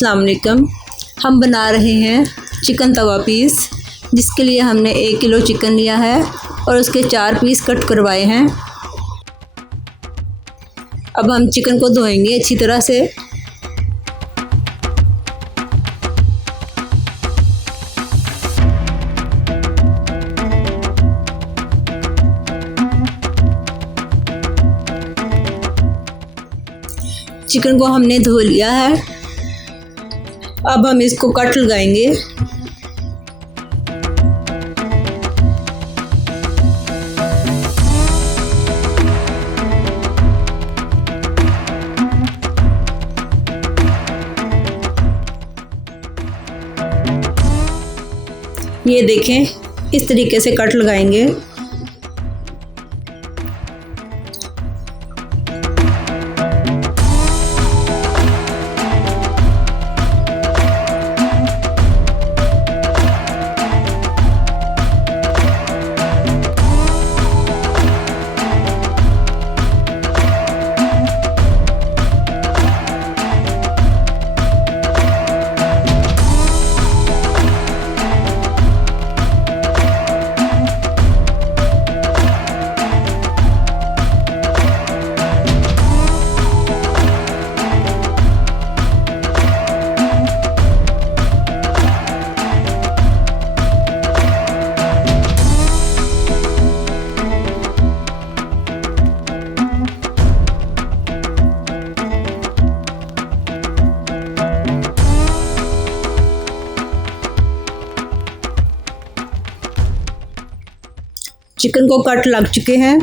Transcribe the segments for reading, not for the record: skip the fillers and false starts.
अस्सलाम वालेकुम। हम बना रहे हैं चिकन तवा पीस, जिसके लिए हमने 1 किलो चिकन लिया है और उसके 4 पीस कट करवाए हैं। अब हम चिकन को धोएंगे अच्छी तरह से। चिकन को हमने धो लिया है। अब हम इसको कट लगाएंगे। ये देखें, इस तरीके से कट लगाएंगे। चिकन को कट लग चुके हैं।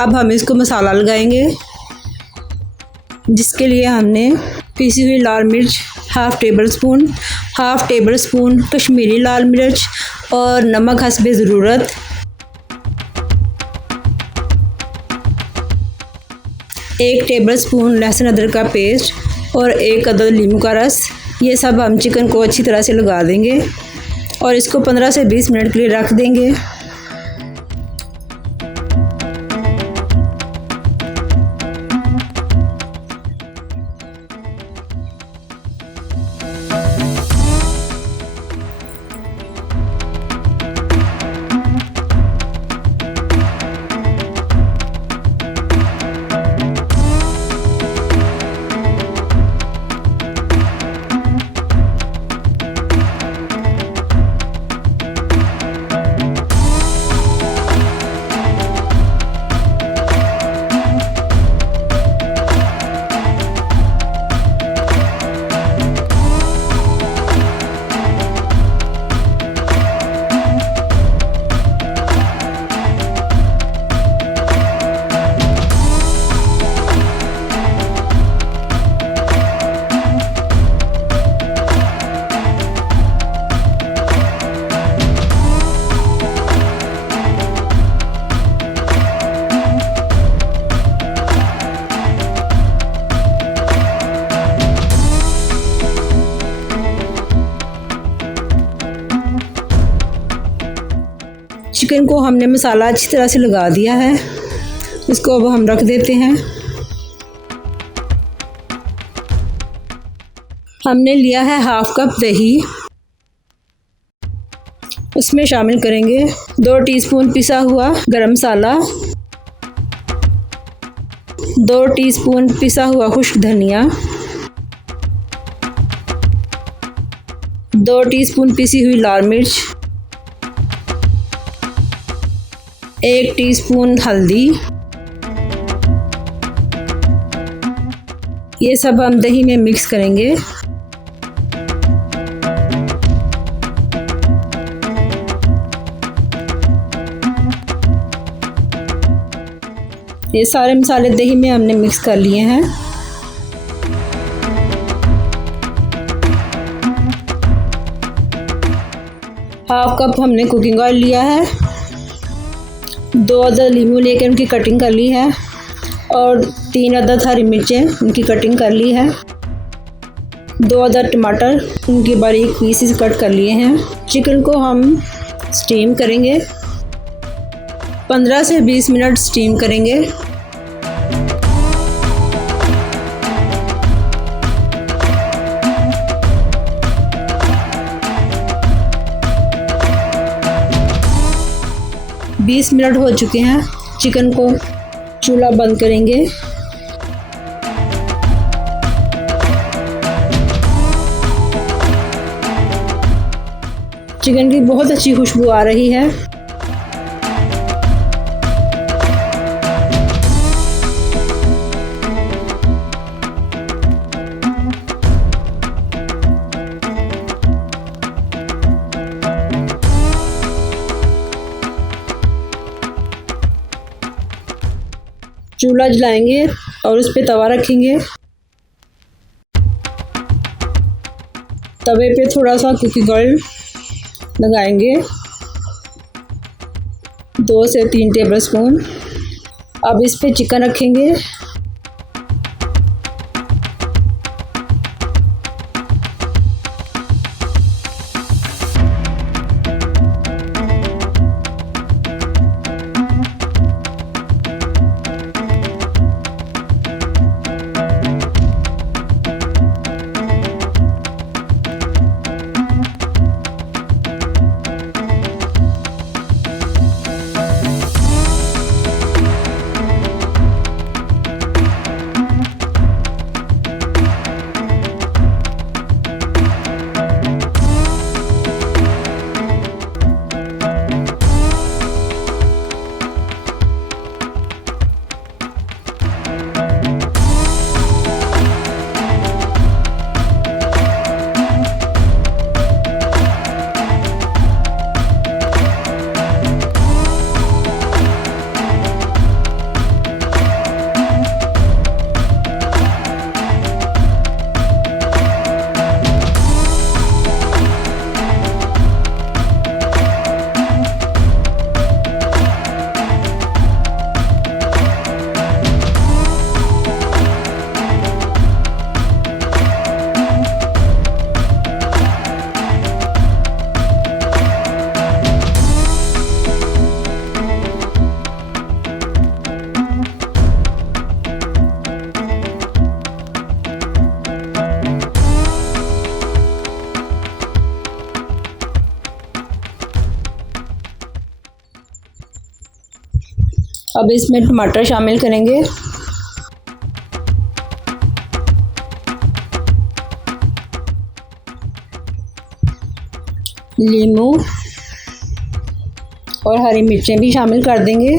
अब हम इसको मसाला लगाएंगे, जिसके लिए हमने पीसी हुई लाल मिर्च हाफ़ टेबल स्पून कश्मीरी लाल मिर्च और नमक हस्बे ज़रूरत, 1 टेबल स्पून लहसुन अदरक का पेस्ट और 1 अदद नींबू का रस। ये सब हम चिकन को अच्छी तरह से लगा देंगे और इसको 15 से 20 मिनट के लिए रख देंगे। चिकन को हमने मसाला अच्छी तरह से लगा दिया है। इसको अब हम रख देते हैं। हमने लिया है हाफ़ कप दही, उसमें शामिल करेंगे 2 टीस्पून पिसा हुआ गरम मसाला, 2 टीस्पून पिसा हुआ खुश्क धनिया, 2 टीस्पून पिसी हुई लाल मिर्च, 1 टीस्पून हल्दी। ये सब हम दही में मिक्स करेंगे। ये सारे मसाले दही में हमने मिक्स कर लिए हैं। हाफ़ कप हमने कुकिंग ऑयल लिया है, 2 अदद नींबू लेकर उनकी कटिंग कर ली है और 3 अदद हरी मिर्चें उनकी कटिंग कर ली है, 2 अदद टमाटर उनकी बारीक पीसेस कट कर लिए हैं। चिकन को हम स्टीम करेंगे, 15 से 20 मिनट स्टीम करेंगे। 20 मिनट हो चुके हैं। चिकन को चूल्हा बंद करेंगे। चिकन की बहुत अच्छी खुशबू आ रही है। चूल्हा जलाएंगे और उस पे तवा रखेंगे। तवे पे थोड़ा सा कुकिंग ऑयल लगाएंगे, 2 से 3 टेबलस्पून। अब इस पे चिकन रखेंगे। अब इसमें टमाटर शामिल करेंगे। नींबू और हरी मिर्चें भी शामिल कर देंगे।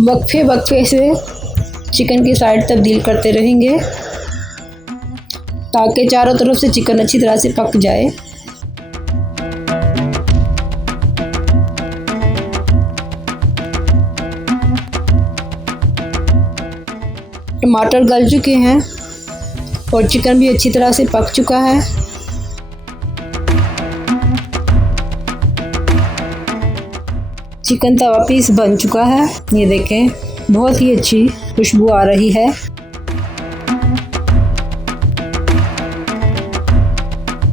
वक्फे वक्फे से चिकन की साइड तब्दील करते रहेंगे ताकि चारों तरफ से चिकन अच्छी तरह से पक जाए। टमाटर गल चुके हैं और चिकन भी अच्छी तरह से पक चुका है। चिकन तवा पीस बन चुका है। ये देखें, बहुत ही अच्छी खुशबू आ रही है।